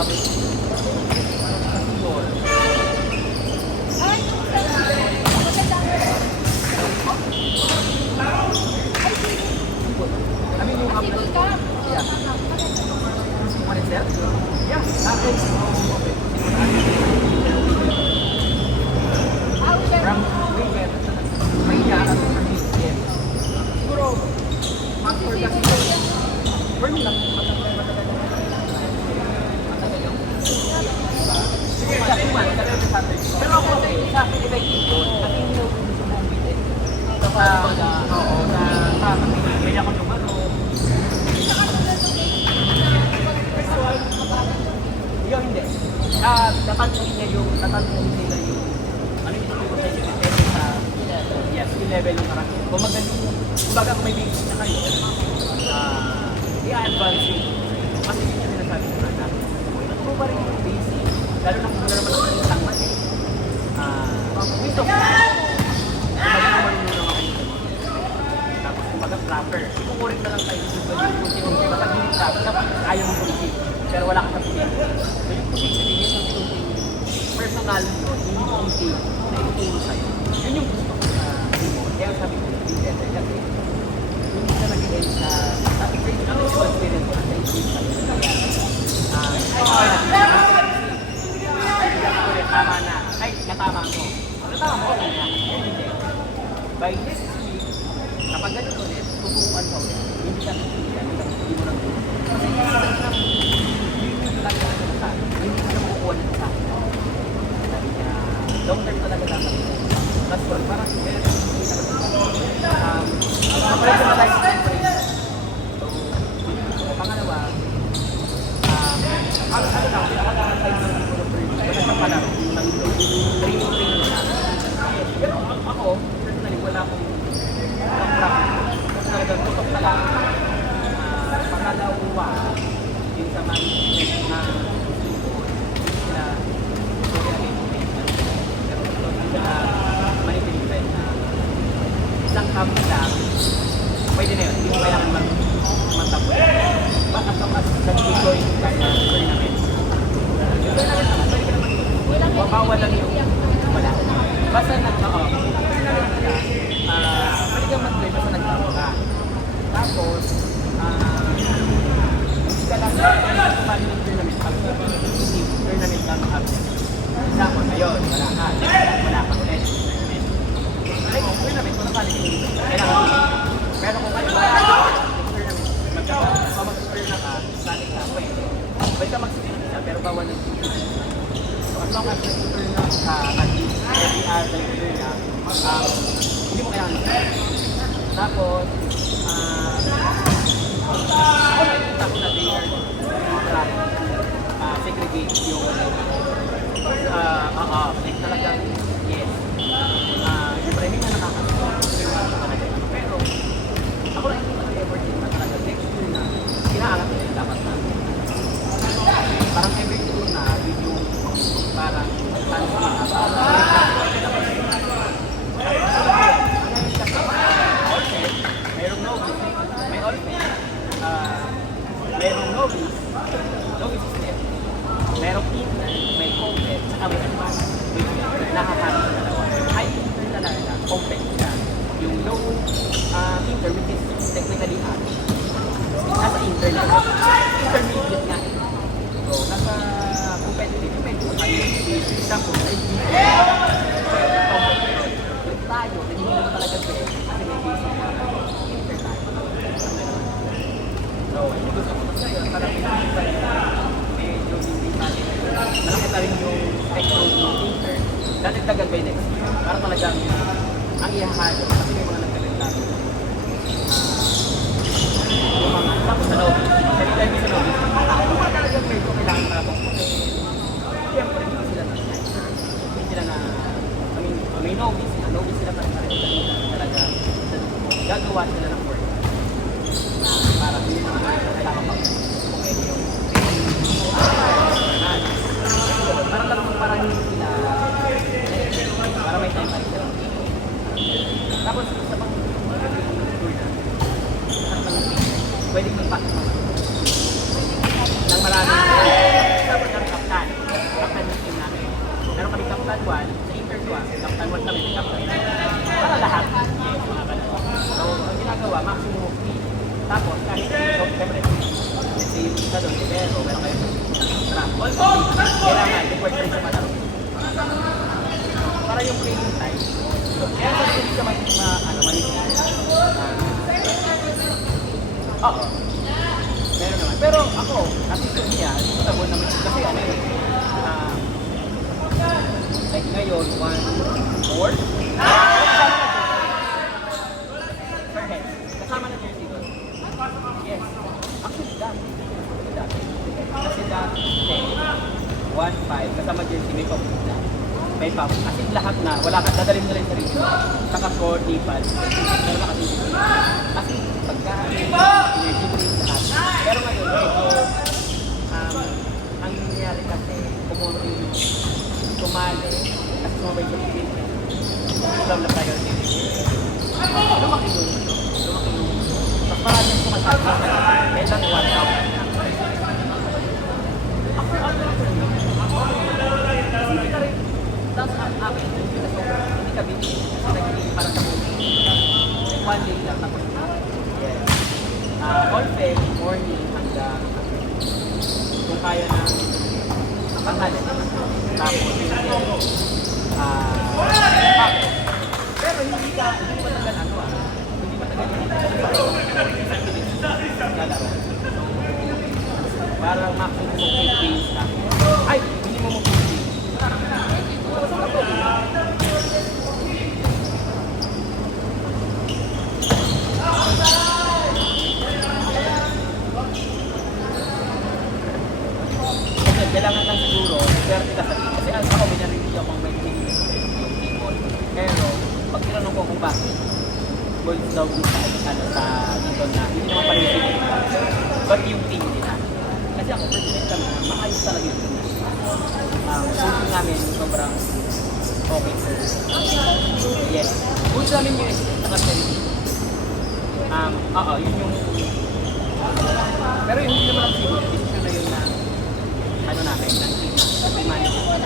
Tapos, I mean, yung Sigol ka. yeah. One itself? Yeah, that is okay. From weekend, may yaran sa weekend. Siguro, factor kasi yun. For me lang, matagal yung pero ako kasi, sa akin, effective yun. Kasi hindi ako gusto mong bitin. Sa, oo, sa may ako yung ano. Yung hindi. Tatanungin nila yung, ano yung tutulong sa inyo, depende sa, yes, yung level yung karami. Kung magaling, kumbaga kung may basic na kayo, i-advance yung, kasi yun yung sinasabi ko na, kung ituturo pa rin yung basic, lalo na kung naman ang isang mat eh, ito, kumbaga marunong naman kayo. Tapos kumbaga proper, ikukurik na lang tayo yung kunti-kunti, kapag hindi proper, kapag ayaw mong kunti, pero wala ka sa pusin. So yung pusin, sabihin yung kunti personal yun, hindi kunti na ituturo sa'yo. Yun yung gusto ko sa mo. Kaya sabi ko, hindi better. Kasi hindi ka nag-end sa experience ko na sa tama na. Ay, natama mo. Natama mo, okay na. By next week, kapag ganun ulit, tuturuan ka ulit. Hindi ka nagpilihan, hindi mo nagpilihan. Kasi hindi ka nagpilihan. Hindi ka nakukuha na sa akin. Sabi niya, long term talaga dapat ito. That's all. Parang hindi kapag ko na-like sa experience. So, pangalawa, ano lang, pinakatahan tayo ng developer. Wala sa palaro, training na. Pero ako, personally, wala akong profit. Kasi talagang tutok na lang. Pangalawa, yung sa management na sila manipulate na isang camp lang, pwede na yun, hindi mo kailangan magtapos. Baka sa mas nag-deploy ka na tournament. Yung tournament naman, pwede ka naman bawal lang yung wala. Basta tournament ka, pwede ka mag-play basta nag-camp ka. Tapos, hindi ka lang sumali ng tournament pag tournament lang absent. Example ngayon, wala ka ulit. Like, tournament, kung nasali ka dito, kailangan mo. Pero kung kayo wala ka, tournament, mag-spare na ka, sali ka, pwede. Pwede ka mag-spare na pero bawal ng tournament. So, as long as nag-spare na ka, at least, every other year na, hindi mo kailangan. Tapos, ako nakikita ko na they are segregate yung like talagang yes yung framing na nakakatawa pero ako lang hindi mag-effort din na talaga next year na kinaangat nila dapat na parang every tour na with yung parang mayroong novice may alternate mayroong novice system merong intern, may compet, saka may advance. Nakakami sa dalawa. High intern talaga, compet siya. Yung low intern, which is technically high, nasa intern level. Captain 1, sa Inter 2, Captain 1 kami, may Captain 2. Para lahat. Yes, mga ganun. So, ang ginagawa, maximum of 3. Tapos, kahit so, siyempre, let's say yung isa doon, pero meron kayo kailangan, request rin sa malaro. Para yung training time. Kaya sa hindi ka manipulate. Oo. Meron naman. Pero ako, kasi ito niya, suitable naman. Kasi ano yun, like ngayon, 1-4. Perfect. Kasama na jersey doon. Yes. Actually, dami. Kasi dati, 1-5, kasama jersey, may pop na. May pop. Kasi lahat na, wala ka, dadalhin mo lang sa rin. Saka score, D-pad. Pero na kasi kasi pagka, energy drink lahat. Pero ngayon, medyo, ang nangyayari kasi, kumunti yung tumali, at sumabay sa pitin. Islam na priority. Lumaki yung, mas maraming sumasabi sa kanya. Kaya lang 1,000 na. Tapos amin, hindi ka bibig. Kasi nagiging parang sa one day lang. Tapos, yes. All day, morning, hanggang kung kaya ng tanghali. Tapos, pero hindi matagal hindi matagal lalaro. Para maximum mo 8 days na. Ay, minimum mo 15. Kasi kailangan lang siguro, swerte ka sa team. Kasi ako, binarili ako may yung team. Pero, pag tinanong ko kung bakit, goals daw dito sa dito na, hindi naman pala yung team nila. But yung team nila. Kasi ako, personally kami, maayos talaga yung team. Shooting namin, sobrang okay. Yes. Goals namin yung sa kasi yun yung pero yung hindi naman ang siguro, decision na yun na ano namin, ng team na management.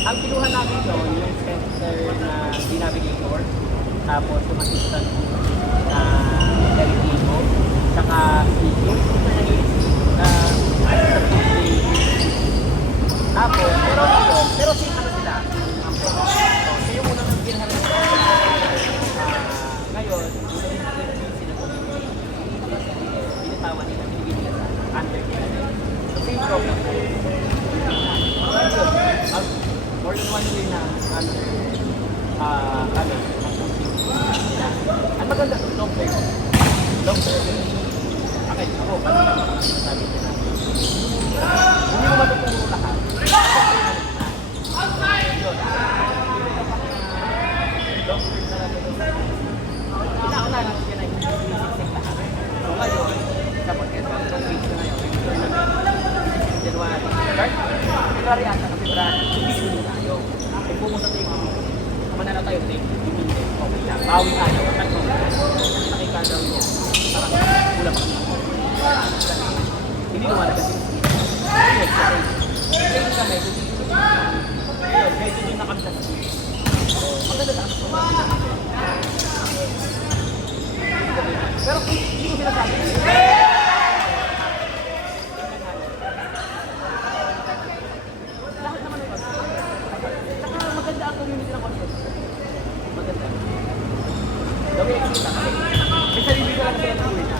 Ang kinuha namin doon, yung center na navigator, tapos yung assistant na Derrico, saka yung center na tapos, pero si ano sila, so yung unang ginaharap ngayon, binitawan nila, binibigyan nila under nila. So same program. More than 1 year na under kami, ang maganda, long term. Long term. Okay, ako, parang sabi nila. Hindi mo matuturo lahat. Long term talaga doon. Inauna lang siya na hindi sinisik lahat. So ngayon, sa podcast, ang week na ngayon, January, February ata, February, hindi na tayo. Kung pumunta tayo, manala tayo, hindi, okay lang. Bawi tayo, nakita daw niya, parang kulang pa. Hindi naman kasi ngayon kami, medyo din na kami sa school. So, maganda na ako. Pero hindi ko sinasabi. Lahat naman ay saka maganda ang community ng concept. Maganda. Gawin yung kita kasi may sarili ko lang sa yung na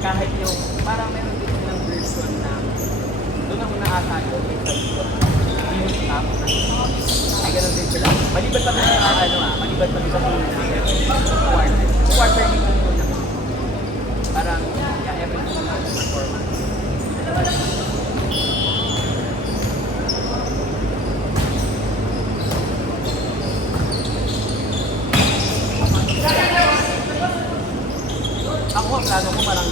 kahit yung parang meron din silang version na doon ako nakatayo yung yung staff ay ganun din sila. Maliban pa maliban pa sa quarter din ko na parang every performance. Ako ang plano ko parang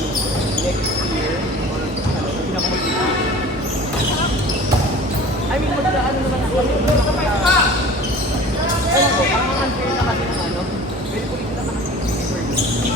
next year or hindi na ko mag-ibig. I mean, ano naman ako, ewan ko, parang unfair na kasi ng very political na kasi yung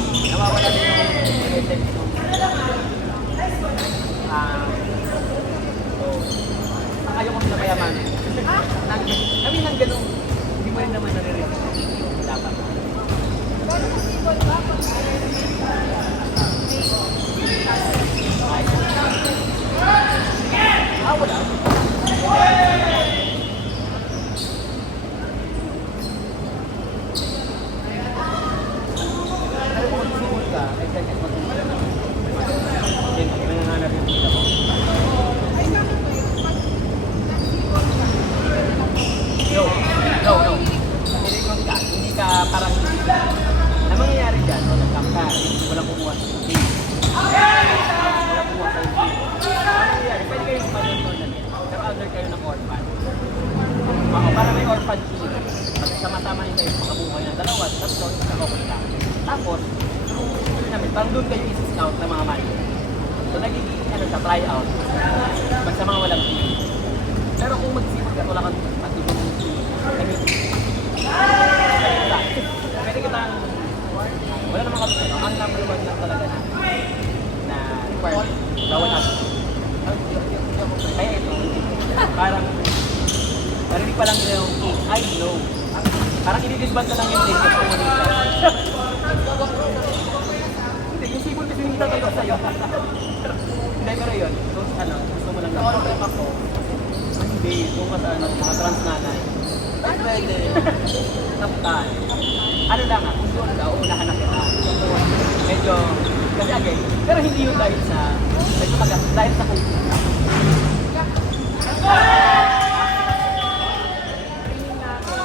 parang doon kayo isi-scout ng mga manager. So nagiging ano siya, try out. Pag sa mga walang team. Pero kung magsipag ka, wala kang matibong team. Pwede kitang, wala naman kami ano, ang number one lang talaga na requirement. Bawal natin. Kaya ito, parang narinig pa lang nila yung I know. Parang i-disband na lang yung ticket kung ano yung hindi, yung sipon kasi hindi tayo sa'yo. Hindi, pero yun. So, ano, gusto mo lang na problem ako. Hindi, kung ano, mga trans nanay. Pwede. Tapos, ano lang kung doon ka, uunahan na kita. Medyo, kasi again, pero hindi yun dahil sa, medyo dahil sa kultura. Training natin,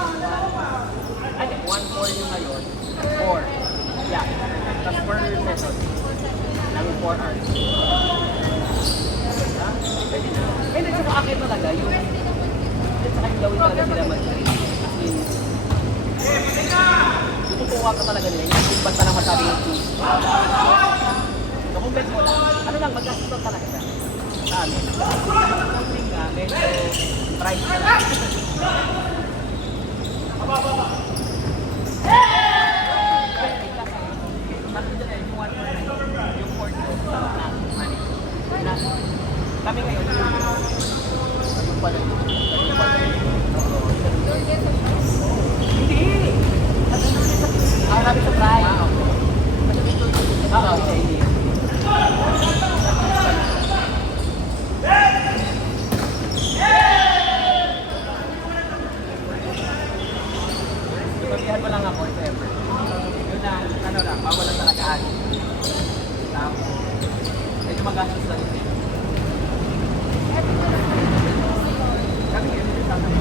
1-4 yung ngayon, 4. Yeah, tapos 4 sessions. Ng 4 hours. Pwede na. Kaya sa akin talaga, yung sa kanyang gawin talaga sila mag-train. As in, tututuwa ka talaga nila. Yung ba't pa lang masabi yung team. So kung bet mo lang, ano lang, mag-assistant talaga siya. Sa amin. Coaching ka, medyo price ka lang. Kami ngayon, yung pala, hindi! Sabi sa try. Oo, hindi. Sabihan mo lang ako, if ever. Yun na, ano lang, bawal lang talaga ani. Tapos, medyo magastos lang yun. Kami yun, tapos,